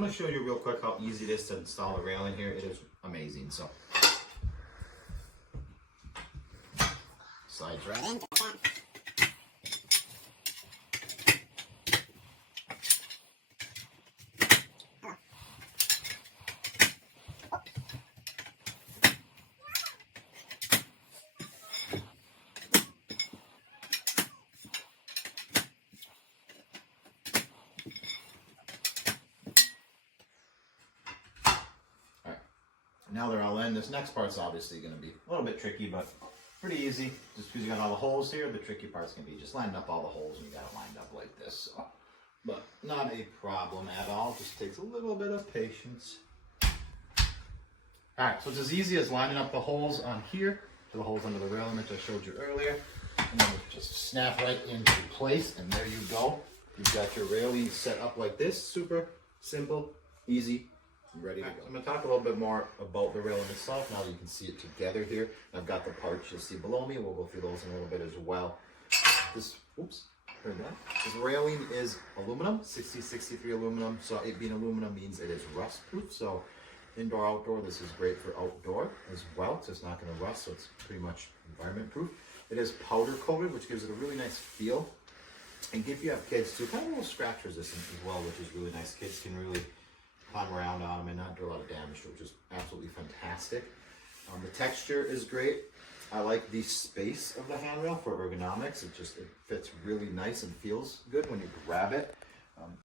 I'm going to show you real quick how easy it is to install the railing here. It is amazing. So, slides right in. Now they're all in. This next part's obviously going to be a little bit tricky, but pretty easy. Just because you got all the holes here, the tricky part's going to be just lining up all the holes, and you got it lined up like this. So, but not a problem at all. Just takes a little bit of patience. All right, so it's as easy as lining up the holes on here to the holes under the railing that I showed you earlier, and then just snap right into place, and there you go. You've got your railing set up like this. Super simple, easy. Ready to go. I'm going to talk a little bit more about the railing itself now that you can see it together here. I've got the parts you'll see below me. We'll go through those in a little bit as well. This, oops, heard that. This railing is aluminum, 6063 aluminum. So it being aluminum means it is rust proof. So indoor, outdoor, this is great for outdoor as well. So it's not going to rust, so it's pretty much environment proof. It is powder coated, which gives it a really nice feel. And if you have kids too, kind of a little scratch resistant as well, which is really nice. Kids can really climb around on them and not do a lot of damage to it, which is absolutely fantastic. The texture is great. I like the space of the handrail for ergonomics. It fits really nice and feels good when you grab it.